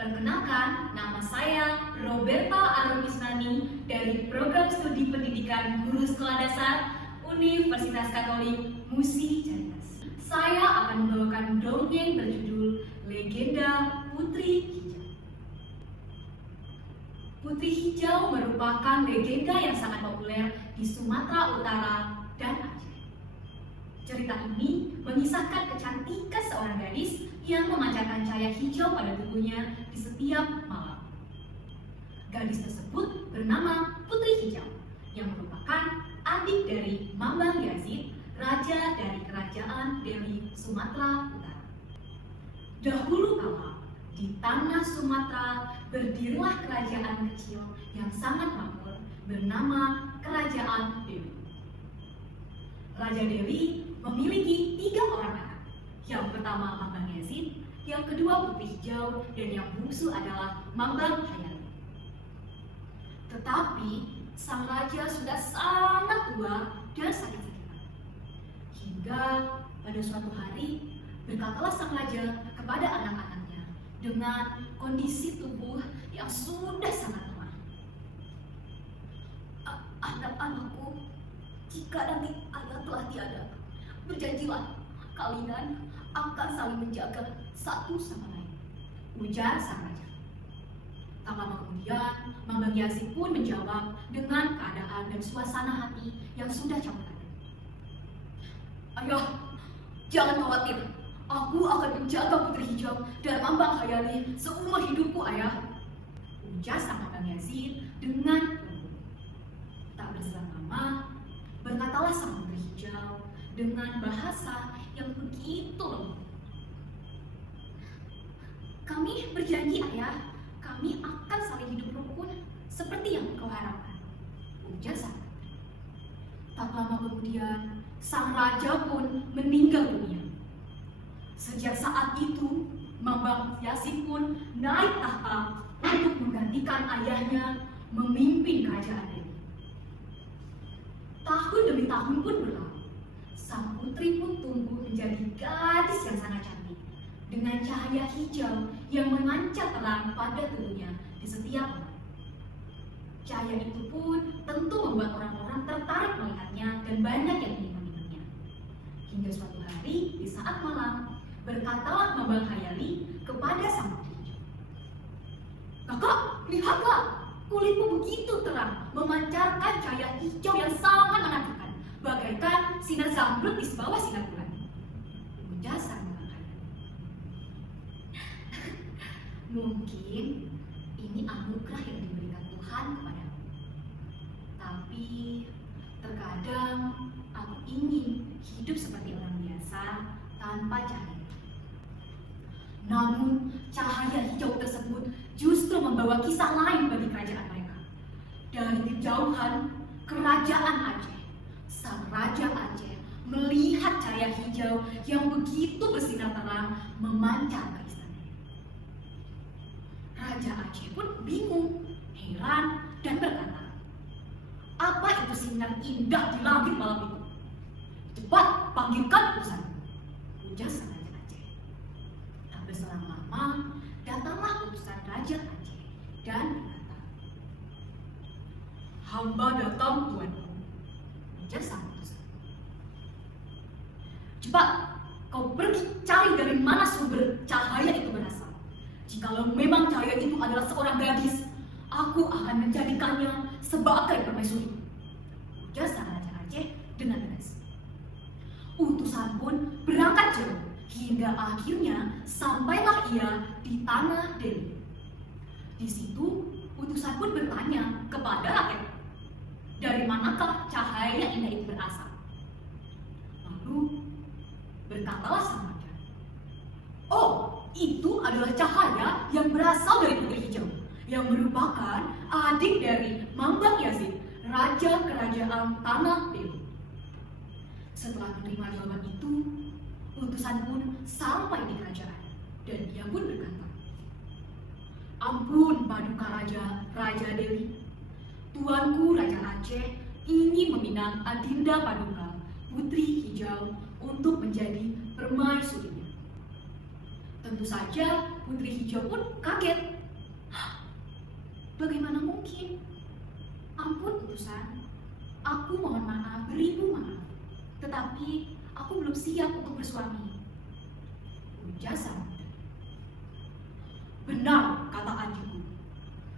Perkenalkan, nama saya Roberta Arun Isnani dari Program Studi Pendidikan Guru Sekolah Dasar Universitas Katolik Musi Caritas. Saya akan membawakan dongeng berjudul Legenda Putri Hijau. Putri Hijau merupakan legenda yang sangat populer di Sumatera Utara dan Aceh. Cerita ini mengisahkan kecantikan seorang gadis yang memancarkan cahaya hijau pada tubuhnya di setiap malam. Gadis tersebut bernama Putri Hijau, yang merupakan adik dari Mambang Yazid, raja dari kerajaan Delhi, Sumatera Utara. Dahulu kala, di tanah Sumatera berdirilah kerajaan kecil yang sangat makmur bernama Kerajaan Delhi. Raja Delhi memiliki 3 orang anak. Yang pertama Mambang Yazid, yang kedua Putri Hijau, dan yang bungsu adalah Mambang Hayali. Tetapi sang raja sudah sangat tua dan sakit-sakitan. Hingga pada suatu hari berkatalah sang raja kepada anak-anaknya dengan kondisi tubuh yang sudah sangat lemah. Anak-anakku, jika nanti ayah telah tiada, berjanjilah kalian akan saling menjaga satu sama lain, ujar sang raja. Tak lama kemudian, Mambang Yazid pun menjawab dengan keadaan dan suasana hati yang sudah campur aduk. Ayah, jangan khawatir. Aku akan menjaga Putri Hijau dan Mambang Hayali seumur hidupku, ayah, ujar sang Mambang Yazid dengan lembut. Tak berselang lama, berkatalah sang Putri Hijau dengan bahasa yang begitu lembut. Kami berjanji, ayah, kami akan saling hidup rukun seperti yang kau harapkan, ujar sang putri. Tak lama kemudian, sang raja pun meninggal dunia. Sejak saat itu, Mambang Yazid pun naik tahta untuk menggantikan ayahnya memimpin kerajaan ini. Tahun demi tahun pun berlalu. Sang putri pun tumbuh menjadi gadis yang sangat cantik, dengan cahaya hijau yang memancar terang pada tubuhnya di setiap malam. Cahaya itu pun tentu membuat orang-orang tertarik melihatnya dan banyak yang ingin meminumnya. Hingga suatu hari di saat malam, berkatalah Mambang Hayali kepada sang putri hijau, "Kakak, lihatlah, kulitmu begitu terang, memancarkan cahaya hijau yang sangat menakjubkan, bagaikan sinar zamrud di bawah sinar bulan," ujar sang Mambang Hayali. Mungkin ini anugerah yang diberikan Tuhan kepadamu. Tapi terkadang aku ingin hidup seperti orang biasa tanpa cahaya. Namun cahaya hijau tersebut justru membawa kisah lain bagi kerajaan mereka. Dari kejauhan kerajaan Aceh, sang raja Aceh melihat cahaya hijau yang begitu bersinar terang memancar ke istananya. Raja Aceh pun bingung, heran, dan berkata, "Apa itu sinar indah di langit malam itu? Cepat panggilkan utusanmu," ujar sang raja Aceh. Tak berselang lama, datanglah utusan raja Aceh dan berkata, "Hamba datang, tuanku," ujar sang utusan. "Cepat, kau pergi cari dari mana sumber cahaya itu berasal. Jikalau memang cahaya itu adalah seorang gadis, aku akan menjadikannya sebagai permaisuri," ujar sang raja Aceh dengan tegas. Utusan pun berangkat jauh, hingga akhirnya sampailah ia di tanah Delhi. Di situ, utusan pun bertanya kepada rakyat, dari manakah cahaya indah itu berasal. Lalu berkatalah sang raja, "Oh, itu adalah cahaya yang berasal dari Putri Hijau, yang merupakan adik dari Mambang Yazid, raja kerajaan tanah Delhi." Setelah menerima jawaban itu, utusan pun sampai di kerajaan, dan ia pun berkata, "Ampun, Paduka Raja Delhi. Tuanku Raja Aceh ingin meminang Adinda Paduka, Putri Hijau, untuk menjadi permaisurinya. Tentu saja Putri Hijau pun kaget. "Hah? Bagaimana mungkin? Ampun utusan, aku mohon maaf, beribu maaf. Tetapi aku belum siap untuk bersuami," ujar sang putri. "Benar kata adikku,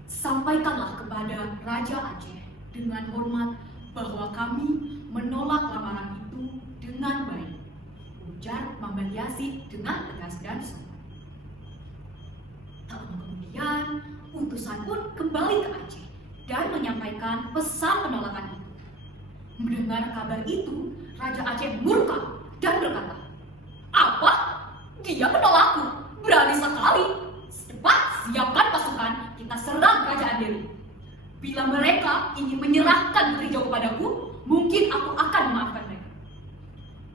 sampaikanlah kepada Raja Aceh dengan hormat bahwa kami menolak lamaran itu dengan baik," ujar Mambang Yazid dengan tegas dan sopan. Tak lama kemudian, utusan pun kembali ke Aceh dan menyampaikan pesan penolakan itu. Mendengar kabar itu, Raja Aceh murka dan berkata, "Apa? Dia menolakku? Berani sekali! Cepat siapkan pasukan, kita serang Kerajaan Delhi. Bila mereka ingin menyerahkan Putri Hijau kepadaku, mungkin aku akan memaafkan mereka,"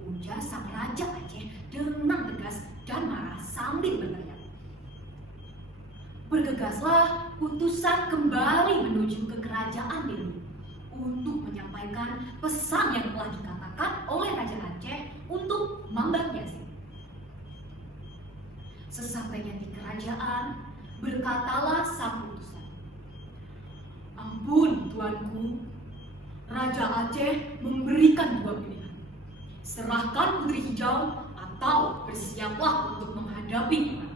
ujar sang Raja Aceh dengan tegas dan marah sambil berteriak. Bergegaslah utusan kembali menuju ke Kerajaan Delhi untuk menyampaikan pesan yang telah dikatakan oleh Raja Aceh untuk Mambang Yazid. Sesampainya di kerajaan, berkatalah sang utusan, "Ampun tuanku, Raja Aceh memberikan dua pilihan. Serahkan Putri Hijau atau bersiaplah untuk menghadapi perang."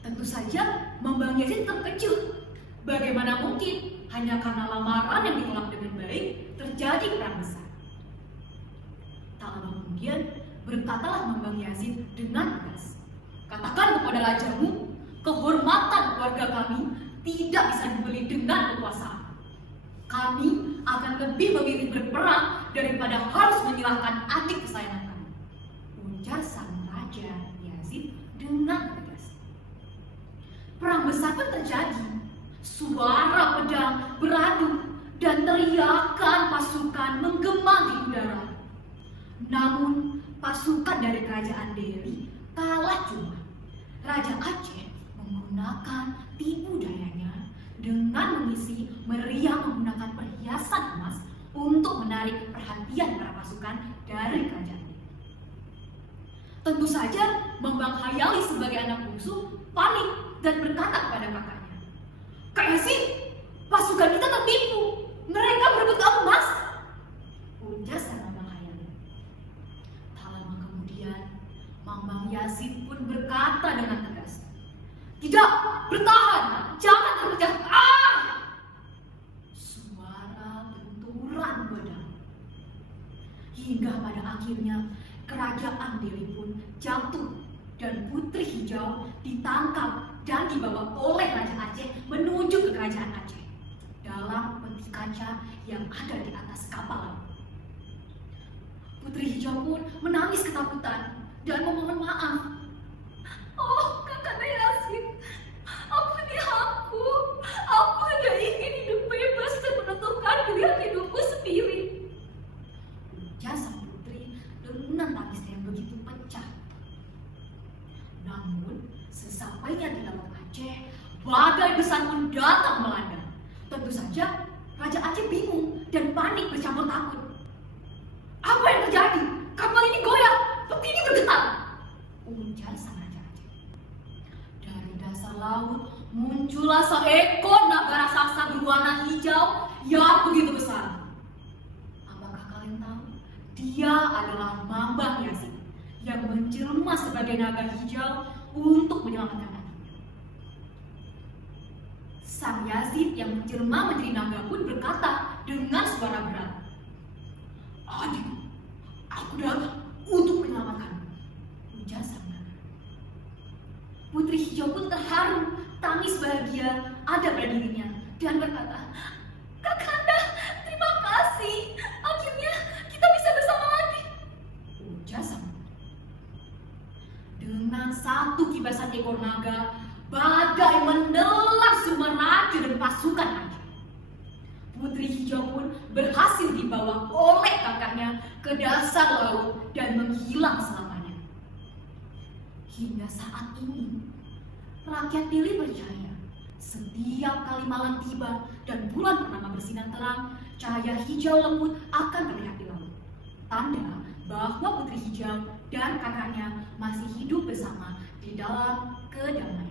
Tentu saja Mambang Yazid terkejut. Bagaimana mungkin hanya karena lamaran yang ditolak dengan baik terjadi perang besar? Tak lama kemudian berkatalah Mambang Yazid dengan tegas, "Katakan kepada rajamu, kehormatan keluarga kami tidak bisa dibeli dengan kekuasaan. Kami akan lebih memilih berperang daripada harus menyerahkan adik kesayangan kami," ujar sang Raja Yazid dengan tegas. Perang besar pun terjadi. Suara pedang beradu dan teriakan pasukan menggema di udara. Namun pasukan dari Kerajaan Delhi kalah cuma. Raja Aceh menggunakan tipu dayanya dengan mengisi meriam menggunakan perhiasan emas untuk menarik perhatian para pasukan dari kerajaan. Tentu saja Mambang Hayali sebagai anak bungsu panik dan berkata kepada kakaknya, "Kak Yazid, pasukan kita tertipu. Mereka berebut emas," ujar sang Mambang Hayali. Tak lama kemudian, Mambang Yazid pun berkata dengan tegas, "Tidak, bertahan, jangan terpecah." Suara benturan pedang. Hingga pada akhirnya Kerajaan Delhi pun jatuh dan Putri Hijau ditangkap dan dibawa oleh Raja Aceh menuju ke Kerajaan Aceh dalam peti kaca yang ada di atas kapal. Putri Hijau pun menangis ketakutan dan memohon maaf. "Oh, Kakanda Yazid, ampuni aku. Aku hanya ingin hidup bebas dan menentukan pilihan hidupku sendiri," ujar sang putri dengan tangisnya yang begitu pecah. Namun, sesampainya di laut Aceh, badai besar pun datang melanda. Tentu saja, Raja Aceh bingung dan panik bercampur takut. "Apa yang terjadi? Kapal ini goyang, peti ini bergetar," ujar sang Raja Aceh. Dari dasar laut muncullah seekor naga raksasa berwarna hijau yang begitu besar. Apakah kalian tahu? Dia adalah Mambang Yazid yang menjelma sebagai naga hijau untuk menyelamatkan adiknya. Sang Yazid yang menjelma menjadi naga pun berkata dengan suara berat, "Adikku, aku datang untuk menyelamatkanmu," ujar sang naga. Putri Hijau pun terharu, tangis bahagia ada pada dirinya dan berkata, "Kakanda, terima kasih. Akhirnya kita bisa bersama lagi," ujar sang naga. Dengan satu kibasan ekor naga, badai menelan semua raja dan pasukan Aceh. Putri Hijau pun berhasil dibawa oleh kakaknya ke dasar laut dan menghilang selamanya. Hingga saat ini, rakyat Delhi percaya setiap kali malam tiba dan bulan purnama bersinar terang, cahaya hijau lembut akan terlihat di laut. Tanda bahwa Putri Hijau dan kakaknya masih hidup bersama di dalam kedamaian.